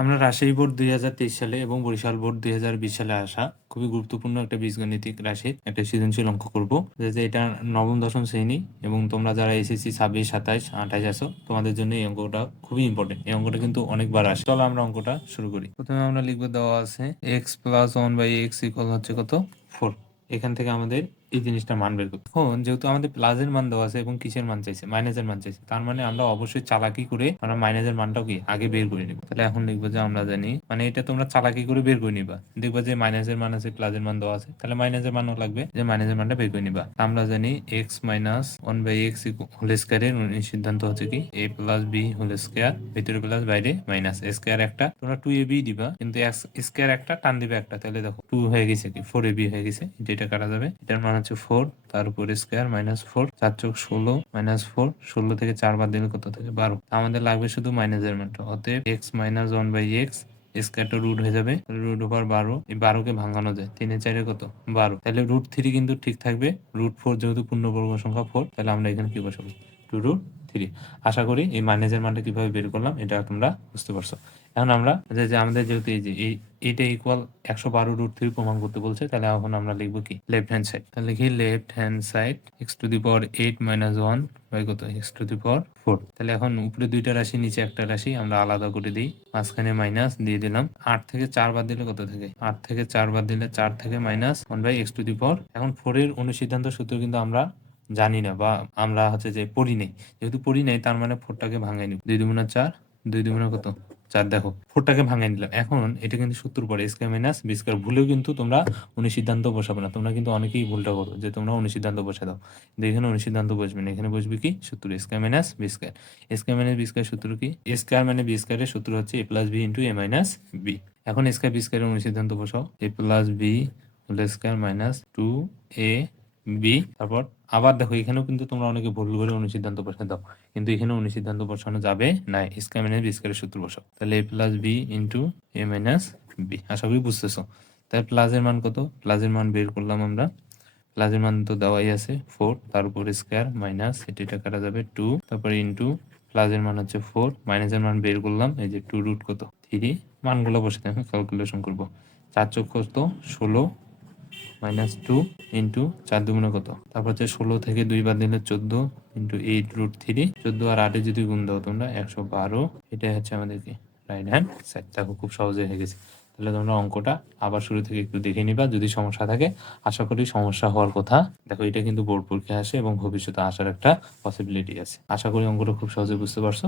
আমরা রাজশাহী বোর্ড 2023 সালে এবং বরিশাল বোর্ড 2020 সালে আসা খুবই গুরুত্বপূর্ণ একটা বীজগণিতিক রাশির একটা সৃজনশীল অঙ্ক করব, যে এটা নবম দশম শ্রেণী এবং তোমরা যারা এসএসসি 26, 27, 28 আছো তোমাদের জন্য এই অঙ্কটা খুবই ইম্পর্টেন্ট। এই অঙ্কটা কিন্তু অনেকবার আসে। চলো আমরা অঙ্কটা শুরু করি। প্রথমে আমরা লিখবো, দেওয়া আছে x + 1/x = হচ্ছে কত 4। এখান থেকে আমাদের এই জিনিসটা মান বের করতে। এখন যেহেতু আমাদের প্লাসের মান দেওয়া আছে এবং কিসের মান চাইছে, মাইনাসের মান চাইছে, তার মানে আমরা অবশ্যই চালাকি করে আমরা মাইনাসের মানটাও কি আগে বের করে নিব। তাহলে এখন লিখবো যে আমরা জানি, মানে এটা তোমরা চালাকি করে বের করে নিবা। দেখবা যে মাইনাসের মান আছে, প্লাসের মান দেওয়া আছে, তাহলে মাইনাসের মানও লাগবে, যে মাইনাসের মানটা বের করে নিবা। আমরা জানি x - 1/x হোল স্কয়ারের সিদ্ধান্ত হচ্ছে কি a + b হোল স্কয়ার, ভিতরে প্লাস বাইরে মাইনাস, স্কয়ার একটা তোমরা 2ab দিবা, কিন্তু স্কয়ার একটা টান দিবে একটা, তাহলে দেখো 2 হয়ে গেছে কি 4ab হয়ে গেছে, এটা কাটা যাবে। এটার মান হচ্ছে 4, তার উপরে স্কয়ার -4, 4 × 16 -4, 16 থেকে 4 বাদ দিলে কত থাকে 12। আমাদের লাগবে শুধু মাইনাসের মানটা, অতএব x - 1/x স্কয়ারটা রুট হয়ে যাবে, √12। এই 12 কে ভাঙানো যায়, 3 এর 4 কত 12, তাহলে √3 কিন্তু ঠিক থাকবে। √4 যেহেতু পূর্ণবর্গ সংখ্যা 4, তাহলে আমরা এখানে কি বসাবো 2√3। আশা করি এই মাইনাসের মানটা কিভাবে বের করলাম এটা তোমরা বুঝতে পারছো। এখন আমরা যে আমাদের যেহেতু এই যে এইটা ইকুয়াল 112√3 প্রমাণ করতে বলছে, তাহলে এখন আমরা লিখবো কি লেফট হ্যান্ড সাইড। তাহলে লিখি left hand side x⁸ 1 by কত x⁴। তাহলে এখন উপরে দুইটা রাশি, নিচে একটা রাশি আমরা আলাদা করে দিই, মাঝখানে মাইনাস দিয়ে দিলাম। 8 থেকে 4 বাদ দিলে কত থাকে, 8 থেকে 4 বাদ দিলে 4 থেকে -1 বাই x⁴। এখন 4 এর অনুসিদ্ধান্ত সূত্র কিন্তু আমরা জানি না, বা আমরা হচ্ছে যে পড়ি নাই। যেহেতু পড়ি নাই, তার মানে 4টাকে ভাঙাই নিব। 2 × 4, 2 × কত 4, দেখো 4টাকে ভাঙাই নিলাম। এখন এটা কিন্তু সূত্র পড়ে a² - b²। ভুলেও কিন্তু তোমরা অনুসিদ্ধান্ত বসাবে না। তোমরা কিন্তু অনেকেই ভুলটা করো যে তোমরা অনুসিদ্ধান্ত বসে দাও, কিন্তু এখানে অনুসিদ্ধান্ত বসবে না, এখানে বসবে কি সূত্র a² - b²। a² - b² সূত্র কি, a² - b² এর সূত্র হচ্ছে a + b × a - b। এখন a² b² এর অনুসিদ্ধান্ত বসাও, a + b whole square -2ab। তারপর আবার দেখো এখানেও কিন্তু তোমরা অনেকে ভুল করে অনুসিদ্ধান্ত বসে দাও, কিন্তু এখানে অনুসিদ্ধান্ত বসানো যাবে না, a² - b² এর সূত্র বসাও। তাহলে a + b × a - b। আশা করি বুঝতেছো। তার প্লাসের মান কত, প্লাসের মান বের করলাম আমরা। প্লাসের মান তো দেওয়াই আছে 4, তার উপর স্কয়ার মাইনাস, এটা কাটা যাবে 2, তারপর ইনটু প্লাসের মান হচ্ছে 4, মাইনাসের মান বের করলাম, এই যে 2√3। মানগুলো বসে দেখো ক্যালকুলেশন করব। 4 × কত 16 -2 ইন্টু 4 × 2 কত, তারপর হচ্ছে 16 থেকে 2 বাদ দিলে 14 ইন্টু 8√3। 14 আর 8 যদি গুণ দাও তোমরা 112। এটাই হচ্ছে আমাদের কি রাইট হ্যান্ড সাইড। দেখো খুব সহজে হয়ে গেছে। তাহলে তোমরা অঙ্কটা আবার শুরু থেকে একটু দেখে নিবা, যদি সমস্যা থাকে। আশা করি সমস্যা হওয়ার কথা। দেখো এটা কিন্তু বোর্ড পরীক্ষায় আসে এবং ভবিষ্যতে আসার একটা পসিবিলিটি আছে। আশা করি অঙ্কটা খুব সহজে বুঝতে পারছো।